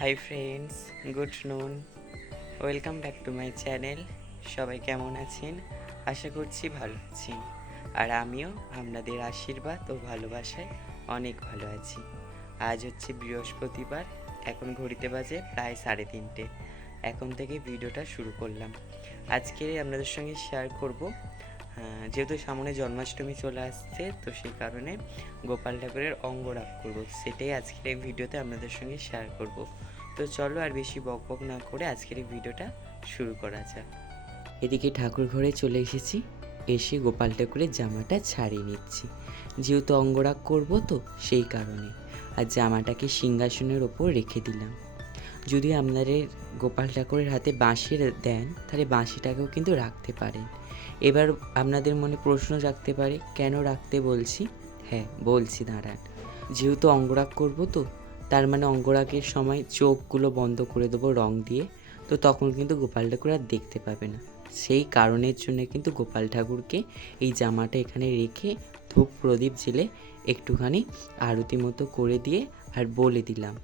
Hi friends, good নুন। Welcome back to my channel. সবাই কেমন আছেন? আশা করছি ভালো আছেন। আর আমিও আপনাদের আশীর্বাদ ও ভালোবাসায় অনেক ভালো আছি। আজ হচ্ছে বৃহস্পতিবার। এখন ঘড়িতে বাজে প্রায় 3:30। এখন থেকে ভিডিওটা শুরু করলাম। আজকে আপনাদের সঙ্গে শেয়ার করব, যেহেতু সামনে জন্মাষ্টমী চলে আসছে, তো সেই কারণে গোপাল ঠাকুরের অঙ্গরাগ করব। সেটাই আজকের এই ভিডিওতে আপনাদের সঙ্গে শেয়ার করব। তো চলো আর বেশি বকবক না করে আজকের এই ভিডিওটা শুরু করা যাক। এদিকে ঠাকুর ঘরে চলে এসেছি। এসে গোপাল ঠাকুরের জামাটা ছাড়িয়ে নিচ্ছি, যেহেতু অঙ্গরাগ করব, তো সেই কারণে। আর জামাটাকে সিংহাসনের ওপর রেখে দিলাম। যদি আপনাদের গোপাল ঠাকুরের হাতে বাঁশি দেন, তাহলে বাঁশিটাকেও কিন্তু রাখতে পারেন। এবার আপনাদের মনে প্রশ্ন জাগতে পারে, কেন রাখতে বলছি? হ্যাঁ, বলছি, দাঁড়ান। যেহেতু অঙ্গরাগ করব, তো তার মানে অঙ্গরাগের সময় চোখগুলো বন্ধ করে দেবো রং দিয়ে, তো তখন কিন্তু গোপাল ঠাকুর আর দেখতে পাবে না। সেই কারণের জন্য কিন্তু গোপাল ঠাকুরকে এই জামাটা এখানে রেখে ধূপ প্রদীপ জেলে একটুখানি আরতি মতো করে দিয়ে আর বলে দিলাম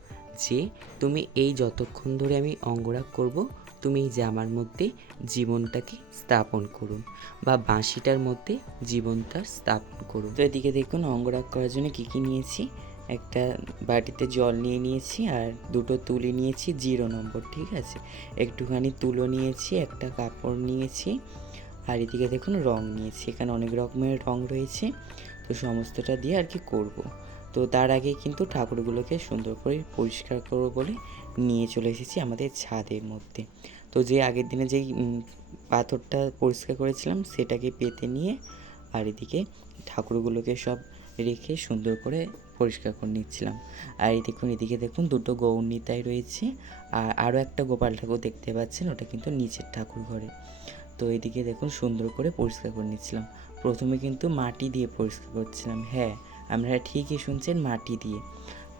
যে তুমি এই যতক্ষণ ধরে আমি অঙ্গরাগ করব, তুমি এই জামার মধ্যে জীবনটাকে স্থাপন করুন, বা বাঁশিটার মধ্যে জীবনটা স্থাপন করুন। তো এদিকে দেখুন, অঙ্গরাগ করার জন্য কী কী নিয়েছি। একটা বাটিতে জল নিয়ে নিয়েছি, আর দুটো তুলি নিয়েছি 0 নম্বর, ঠিক আছে। একটুখানি তুলো নিয়েছি, একটা কাপড় নিয়েছি, আর এদিকে দেখুন রং নিয়েছি। এখানে অনেক রকমের রং রয়েছে, তো সমস্তটা দিয়ে আর কি করব। তো তার আগে কিন্তু ঠাকুরগুলোকে সুন্দর করে পরিষ্কার করবো বলে নিয়ে চলে এসেছি আমাদের ছাদের মধ্যে। তো যে আগের দিনে যেই পাথরটা পরিষ্কার করেছিলাম সেটাকে পেতে নিয়ে আর এদিকে ঠাকুরগুলোকে সব রেখে সুন্দর করে পরিষ্কার করে নিচ্ছিলাম। আর এই দেখুন, এদিকে দেখুন দুটো গৌর নিতাই রয়েছে, আর আরও একটা গোপাল ঠাকুর দেখতে পাচ্ছেন, ওটা কিন্তু নিচের ঠাকুর ঘরে। তো এদিকে দেখুন সুন্দর করে পরিষ্কার করে নিচ্ছিলাম। প্রথমে কিন্তু মাটি দিয়ে পরিষ্কার করছিলাম। হ্যাঁ, আপনারা ঠিকই শুনছেন, মাটি দিয়ে।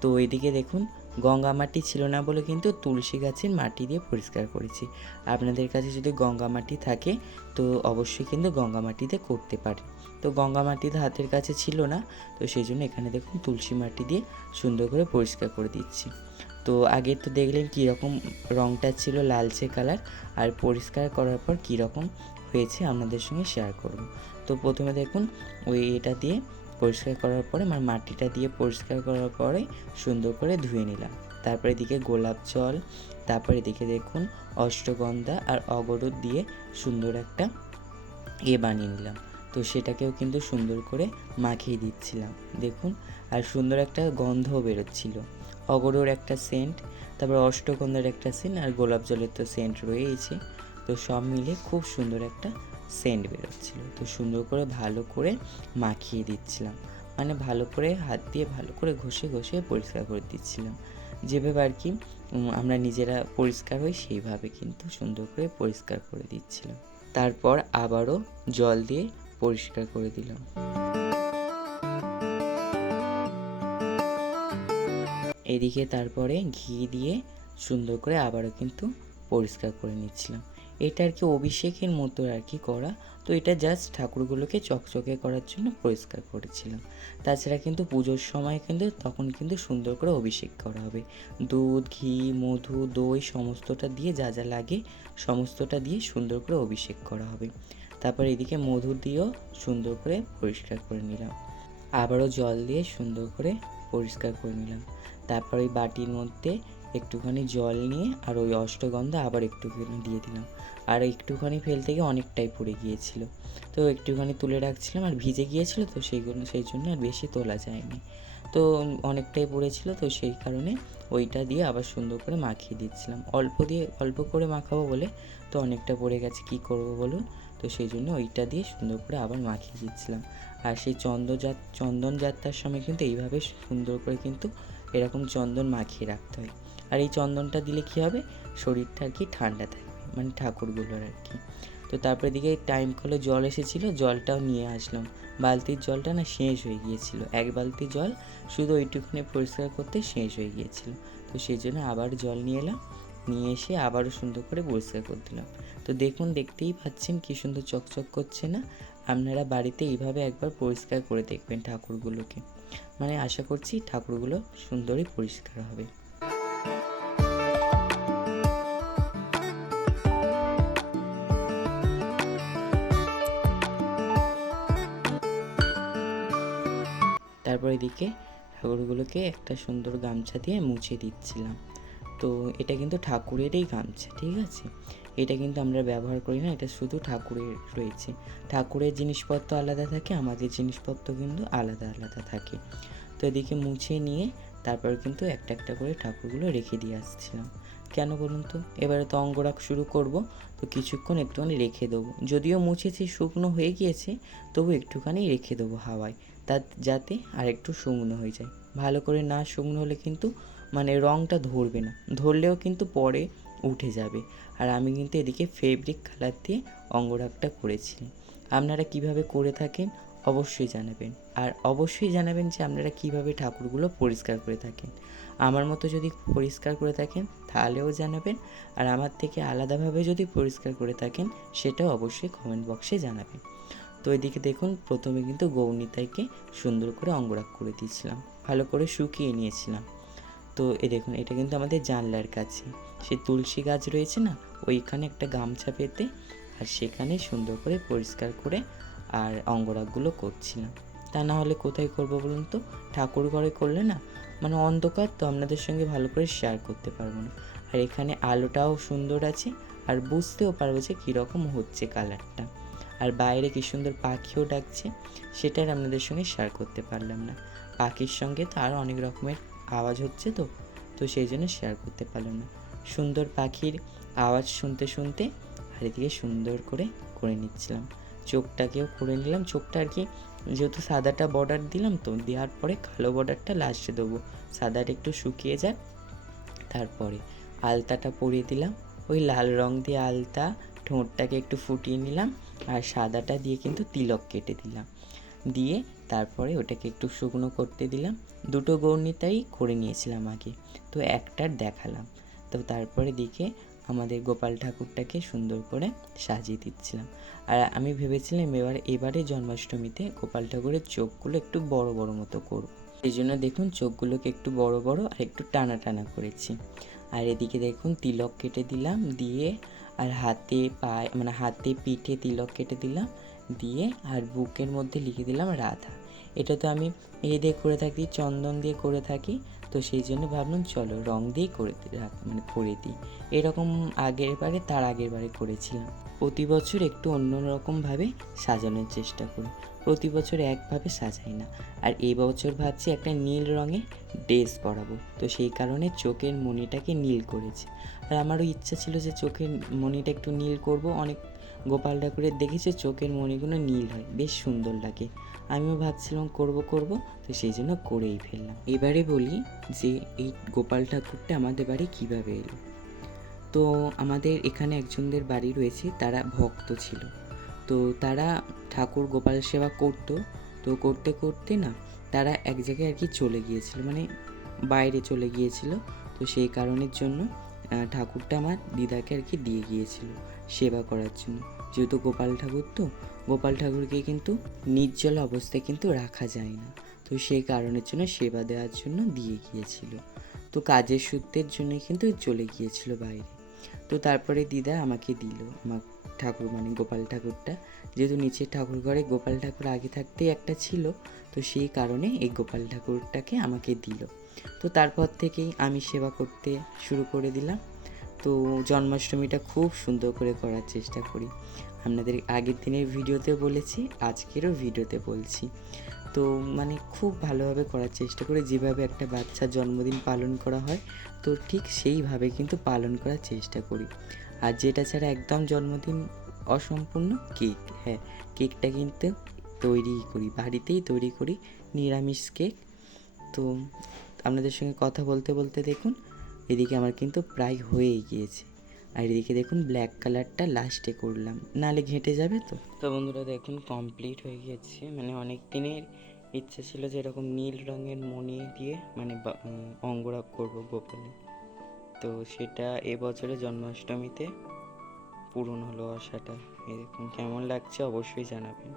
তো এদিকে দেখুন, গঙ্গা মাটি ছিল না বলে কিন্তু তুলসী গাছের মাটি দিয়ে পরিষ্কার করেছি। আপনাদের কাছে যদি গঙ্গা মাটি থাকে, তো অবশ্যই কিন্তু গঙ্গা মাটিতে করতে পারে। তো গঙ্গা মাটিতে হাতের কাছে ছিল না, তো সেই জন্য এখানে দেখুন তুলসী মাটি দিয়ে সুন্দর করে পরিষ্কার করে দিচ্ছি। তো আগে তো দেখলেন কীরকম রঙটা ছিল, লালচে কালার, আর পরিষ্কার করার পর কীরকম হয়েছে আপনাদের সঙ্গে শেয়ার করব। তো প্রথমে দেখুন এটা দিয়ে পরিষ্কার করার পরে, মানে মাটিটা দিয়ে পরিষ্কার করার পরে সুন্দর করে ধুয়ে নিলাম। তারপর এদিকে গোলাপ জল, তারপর এদিকে দেখুন অষ্টগন্ধা আর অগরুদ দিয়ে সুন্দর একটা বানিয়ে নিলাম। তো সেটাকেও কিন্তু সুন্দর করে মাখিয়ে দিচ্ছিলাম দেখুন। আর সুন্দর একটা গন্ধও বেরোচ্ছিল, অগরুর একটা সেন্ট, তারপর অষ্টগন্ধার একটা সেন্ট, আর গোলাপ জলের তো সেন্ট রয়েছে। তো সব মিলে খুব সুন্দর একটা সেন্ট বেরোচ্ছিল। তো সুন্দর করে ভালো করে মাখিয়ে দিচ্ছিলাম, মানে ভালো করে হাত দিয়ে ভালো করে ঘষে ঘষে পরিষ্কার করে দিচ্ছিলাম, যেভাবে আর কি আমরা নিজেরা পরিষ্কার হই সেইভাবে কিন্তু সুন্দর করে পরিষ্কার করে দিচ্ছিলাম। তারপর আবারও জল দিয়ে পরিষ্কার করে দিলাম। এদিকে তারপরে ঘি দিয়ে সুন্দর করে আবারও কিন্তু পরিষ্কার করে নিচ্ছিলাম। এটা আর কি অভিষেকের মতো আর কি করা। তো এটা জাস্ট ঠাকুরগুলোকে চকচকে করার জন্য পরিষ্কার করেছিলাম। তাছাড়া কিন্তু পুজোর সময় কিন্তু তখন কিন্তু সুন্দর করে অভিষেক করা হবে। দুধ, ঘি, মধু, দই সমস্তটা দিয়ে যা যা লাগে সমস্তটা দিয়ে সুন্দর করে অভিষেক করা হবে। তারপর এদিকে মধু দিয়েও সুন্দর করে পরিষ্কার করে নিলাম। আবারও জল দিয়ে সুন্দর করে পরিষ্কার করে নিলাম। তারপর ওই বাটির মধ্যে একটুখানি জল নিয়ে আর ওই অষ্টগন্ধা আবার একটুখানি দিয়ে দিলাম। আর একটুখানি ফেলতে গিয়ে অনেকটাই পড়ে গিয়েছিল, তো একটুখানি তুলে রাখছিলাম, আর ভিজে গিয়েছিল তো সেই জন্য আর বেশি তোলা যায়নি। তো অনেকটাই পড়েছিল, তো সেই কারণে ওইটা দিয়ে আবার সুন্দর করে মাখিয়ে দিচ্ছিলাম। অল্প করে মাখাবো বলে তো অনেকটা পড়ে গেছে, কি করব বলুন। তো সেই জন্য ওইটা দিয়ে সুন্দর করে আবার মাখিয়ে দিচ্ছিলাম। আর সেই চন্দন যাত্রার সময় কিন্তু এইভাবে সুন্দর করে কিন্তু এরকম চন্দন মাখিয়ে রাখতে হয়। আর এই চন্দনটা দিলে কী হবে, শরীরটা আর কি ঠান্ডা থাকবে, মানে ঠাকুরগুলোর আর কি। তো তারপরে দিকে টাইম কলে জল এসেছিলো, জলটাও নিয়ে আসলাম। বালতির জলটা না শেষ হয়ে গিয়েছিলো, এক বালতি জল শুধু ওইটুকুনি পরিষ্কার করতে শেষ হয়ে গিয়েছিলো। তো সেই জন্য আবার জল নিয়ে এলাম, নিয়ে এসে আবারও সুন্দর করে পরিষ্কার করে দিলাম। তো দেখুন, দেখতেই পাচ্ছেন কী সুন্দর চকচক করছে না। আপনারা বাড়িতে এইভাবে একবার পরিষ্কার করে দেখবেন ঠাকুরগুলোকে, মানে আশা করছি ঠাকুরগুলো সুন্দরই পরিষ্কার হবে। তারপর এদিকে ঠাকুরগুলোকে একটা সুন্দর গামছা দিয়ে মুছে দিচ্ছিলাম। তো এটা কিন্তু ঠাকুরেরই গামছা, ঠিক আছে? এটা কিন্তু আমরা ব্যবহার করি না, এটা শুধু ঠাকুরের রয়েছে। ঠাকুরের জিনিসপত্র আলাদা থাকে, আমাদের জিনিসপত্র কিন্তু আলাদা আলাদা থাকে। তো এদিকে মুছে নিয়ে তারপর কিন্তু একটা একটা করে ঠাকুরগুলো রেখে দিয়ে আসছিলাম। কেন বলুন তো? এবারে তো অঙ্গরাগ শুরু করব, তো কিছুক্ষণ একটুখানি রেখে দেবো। যদিও মুছেছি, শুকনো হয়ে গিয়েছে, তবু একটুখানি রেখে দেবো হাওয়ায়, যাতে আর একটু শুকনো হয়ে যায়। ভালো করে না শুকনো হলে কিন্তু মানে রঙটা ধরবে না, ধরলেও কিন্তু পরে উঠে যাবে। আর আমি কিন্তু এদিকে ফেব্রিক কালার দিয়ে অঙ্গরাগটা করেছি। আপনারা কিভাবে করে থাকেন অবশ্যই জানাবেন, আর অবশ্যই জানাবেন যে আপনারা কিভাবে ঠাকুরগুলো পরিষ্কার করে থাকেন। আমার মতো যদি পরিষ্কার করে থাকেন তাহলেও জানাবেন, আর আমার থেকে আলাদাভাবে যদি পরিষ্কার করে থাকেন সেটাও অবশ্যই কমেন্ট বক্সে জানাবেন। তো এদিকে দেখুন, প্রথমে কিন্তু গৌরনিতাইকে সুন্দর করে অঙ্গরাগ করে দিয়েছিলাম, ভালো করে শুকিয়ে নিয়েছিলাম। তো দেখুন, এটা কিন্তু আমাদের জানলার কাছে সে তুলসী গাছ রয়েছে না, ওইখানে একটা গামছা পেতে আর সেখানে সুন্দর করে পরিষ্কার করে আর অঙ্গরাগগুলো করছিলাম। তা না হলে কোথায় করব বলুন তো? ঠাকুর ঘরে করলে না মানে অন্ধকার, তো আপনাদের সঙ্গে ভালো করে শেয়ার করতে পারবো না। আর এখানে আলোটাও সুন্দর আছে, আর বুঝতেও পারবো যে কীরকম হচ্ছে কালারটা। আর বাইরে কী সুন্দর পাখিও ডাকছে, সেটা আর আপনাদের সঙ্গে শেয়ার করতে পারলাম না। পাখির সঙ্গে তো আরও অনেক রকমের আওয়াজ হচ্ছে, তো সেই জন্য শেয়ার করতে পারলাম না। সুন্দর পাখির আওয়াজ শুনতে শুনতে আর এদিকে সুন্দর করে করে নিচ্ছিলাম। চোখটাকেও করে নিলাম। চোখটা আর কি, যেহেতু সাদাটা বর্ডার দিলাম, তো দেওয়ার পরে কালো বর্ডারটা লাস্টে দেবো, সাদাটা একটু শুকিয়ে যাক। তারপরে আলতাটা পরিয়ে দিলাম, ওই লাল রং দিয়ে আলতা, ঠোঁটটাকে একটু ফুটিয়ে নিলাম, আর সাদাটা দিয়ে কিন্তু তিলক কেটে দিলাম। দিয়ে তারপরে ওটাকে একটু শুকনো করতে দিলাম। দুটো গৌরনিতাই করে নিয়েছিলাম আগে, তো একটার দেখালাম। তো তারপরে দিকে আমাদের গোপাল ঠাকুরটাকে সুন্দর করে সাজিয়ে দিচ্ছিলাম। আর আমি ভেবেছিলাম এবারে জন্মাষ্টমীতে গোপাল ঠাকুরের চোখগুলো একটু বড় বড় মতো করব। এই জন্য দেখুন চোখগুলোকে একটু বড় বড় আর একটু টানা টানা করেছি। আর এদিকে দেখুন তিলক কেটে দিলাম, দিয়ে আর হাতে পায়ে মানে হাতে পিঠে তিলক কেটে দিলাম, দিয়ে আর বুকের মধ্যে লিখে দিলাম রাধা। এটা তো আমি দিয়ে করে থাকি, চন্দন দিয়ে করে থাকি, তো সেই জন্য ভাবলাম চলো রং দিয়েই করে করে দিই। এরকম তার আগের বারে করেছিলাম। প্রতি বছর একটু অন্যরকমভাবে সাজানোর চেষ্টা করি, প্রতি বছর একভাবে সাজাই না। আর এই বছর ভাবছি একটা নীল রঙে ড্রেস পরাবো, তো সেই কারণে চোখের মণিটাকে নীল করেছি। আর আমারও ইচ্ছা ছিল যে চোখের মণিটা একটু নীল করব। অনেক গোপাল ঠাকুরের দেখেছি চোখের মণিগুলো নীল হয়, বেশ সুন্দর লাগে। আমিও ভাবছিলাম করব, তো সেই জন্য করেই ফেললাম। এবারে বলি যে এই গোপাল ঠাকুরটা আমাদের বাড়ি কীভাবে এলো। তো আমাদের এখানে একজনদের বাড়ি রয়েছে, তারা ভক্ত ছিল, তো তারা ঠাকুর গোপাল সেবা করতো। তো করতে করতে না তারা এক জায়গায় আর কি চলে গিয়েছিল, মানে বাইরে চলে গিয়েছিল। তো সেই কারণের জন্য ঠাকুরটা আমার দিদাকে আর কি দিয়ে গিয়েছিল সেবা করার জন্য। যেহেতু গোপাল ঠাকুর, তো গোপাল ঠাকুরকে কিন্তু নির্জল অবস্থায় কিন্তু রাখা যায় না, তো সেই কারণের জন্য সেবা দেওয়ার জন্য দিয়ে গিয়েছিল। তো কাজের সূত্রের জন্য কিন্তু চলে গিয়েছিল বাইরে। তো তারপরে দিদা আমাকে দিল আমার ঠাকুর, মানে গোপাল ঠাকুরটা। যেহেতু নিচের ঠাকুর ঘরে গোপাল ঠাকুর আগে থাকতেই একটা ছিল, তো সেই কারণে এই গোপাল ঠাকুরটাকে আমাকে দিল। তো তারপর থেকেই আমি সেবা করতে শুরু করে দিলাম। তো জন্মাষ্টমীটা খুব সুন্দর করে করার চেষ্টা করি। আপনাদের আগের দিনের ভিডিওতে বলেছি, আজকেরও ভিডিওতে বলছি। তো মানে খুব ভালোভাবে করার চেষ্টা করি, যেভাবে একটা বাচ্চার জন্মদিন পালন করা হয়, তো ঠিক সেইভাবে কিন্তু পালন করার চেষ্টা করি। আর যেটা ছাড়া একদম জন্মদিন অসম্পূর্ণ, কেক। হ্যাঁ, কেকটা কিন্তু বাড়িতেই তৈরি করি, নিরামিষ কেক। তো আপনাদের সঙ্গে কথা বলতে বলতে দেখুন এদিকে আমার কিন্তু প্রায় হয়েই গিয়েছে। আর এদিকে দেখুন ব্ল্যাক কালারটা লাস্টে করলাম, নাহলে ঘেঁটে যাবে। তো বন্ধুরা দেখুন কমপ্লিট হয়ে গিয়েছে। মানে অনেক দিনের ইচ্ছা ছিল যে এরকম নীল রঙের মণি দিয়ে মানে অঙ্গরাগ করবো গোপালে, তো সেটা এবছরে জন্মাষ্টমীতে পূরণ হলো আশাটা। এরকম কেমন লাগছে অবশ্যই জানাবেন।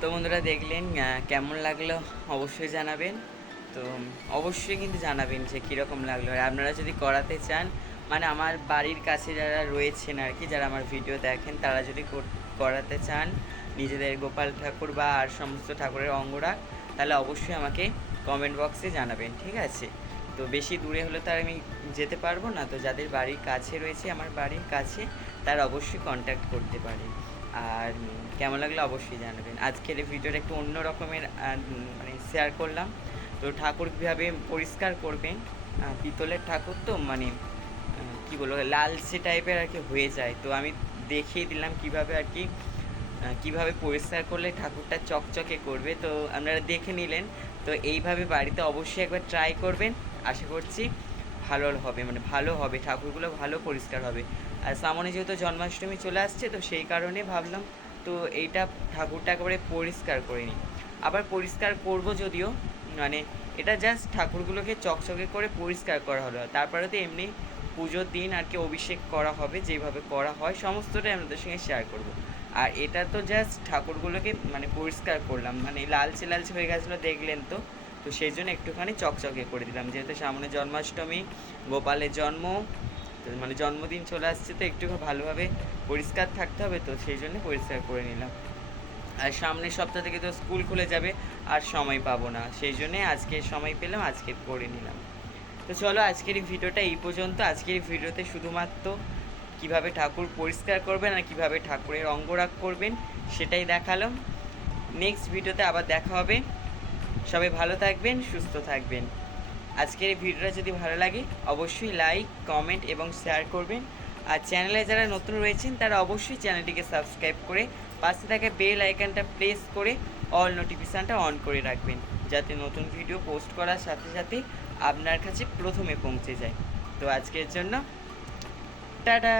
তো বন্ধুরা দেখলেন, কেমন লাগলো অবশ্যই জানাবেন। তো অবশ্যই কিন্তু জানাবেন যে কীরকম লাগলো। আর আপনারা যদি করাতে চান, মানে আমার বাড়ির কাছে যারা রয়েছেন আর কি, যারা আমার ভিডিও দেখেন, তারা যদি করাতে চান নিজেদের গোপাল ঠাকুর বা আর সমস্ত ঠাকুরের অঙ্গরাগ, তাহলে অবশ্যই আমাকে কমেন্ট বক্সে জানাবেন, ঠিক আছে? তো বেশি দূরে হলে তো আর আমি যেতে পারবো না, তো যাদের বাড়ির কাছে রয়েছে, আমার বাড়ির কাছে, তারা অবশ্যই কন্ট্যাক্ট করতে পারে। আর কেমন লাগলো অবশ্যই জানাবেন। আজকের এই ভিডিওটা একটু অন্য রকমের মানে শেয়ার করলাম। তো ঠাকুর কীভাবে পরিষ্কার করবেন, পিতলের ঠাকুর তো মানে কী বলবো, লালচে টাইপের আর কি হয়ে যায়, তো আমি দেখিয়ে দিলাম কীভাবে আর কি কীভাবে পরিষ্কার করলে ঠাকুরটা চকচকে করবে। তো আপনারা দেখে নিলেন। তো এইভাবে বাড়িতে অবশ্যই একবার ট্রাই করবেন, আশা করছি ভালো হবে, মানে ভালো হবে, ঠাকুরগুলো ভালো পরিষ্কার হবে। আর সামনে যেহেতু জন্মাষ্টমী চলে আসছে, তো সেই কারণে ভাবলাম তো এইটা ঠাকুরটা একেবারে পরিষ্কার করে নিই। আবার পরিষ্কার করব যদিও, মানে এটা জাস্ট ঠাকুরগুলোকে চকচকে করে পরিষ্কার করা হলো, তারপরে তো এমনি পুজোর দিন আর কি অভিষেক করা হবে, যেভাবে করা হয় সমস্তটাই আপনাদের সঙ্গে শেয়ার করব। আর এটা তো জাস্ট ঠাকুরগুলোকে মানে পরিষ্কার করলাম, মানে লালচে লালচে হয়ে গেছিলো দেখলেন তো, তো সেই জন্য একটুখানি চকচকে করে দিলাম, যেহেতু সামনে জন্মাষ্টমী, গোপালের জন্ম, মানে জন্মদিন চলে আসছে, তো একটু ভালোভাবে পরিষ্কার থাকতে হবে, তো সেই জন্য পরিষ্কার করে নিলাম। আর সামনের সপ্তাহ থেকে তো স্কুল খুলে যাবে, আর সময় পাবো না, সেই জন্যে আজকে সময় পেলাম, আজকে করে নিলাম। তো চলো আজকের এই ভিডিওটা এই পর্যন্ত। আজকের এই ভিডিওতে শুধুমাত্র কিভাবে ঠাকুর পরিষ্কার করবেন আর কিভাবে ঠাকুরের অঙ্গরাগ করবেন সেটাই দেখালাম। নেক্সট ভিডিওতে আবার দেখা হবে। সবাই ভালো থাকবেন, সুস্থ থাকবেন। আজকের এই ভিডিওটা যদি ভালো লাগে অবশ্যই লাইক, কমেন্ট এবং শেয়ার করবেন। আর চ্যানেলে যারা নতুন রয়েছেন তারা অবশ্যই চ্যানেলটিকে সাবস্ক্রাইব করে পাশে থাকা বেল আইকনটা প্রেস করে অল নোটিফিকেশানটা অন করে রাখবেন, যাতে নতুন ভিডিও পোস্ট করার সাথে সাথে আপনার কাছে প্রথমে পৌঁছে যায়। তো আজকের জন্য টাটা।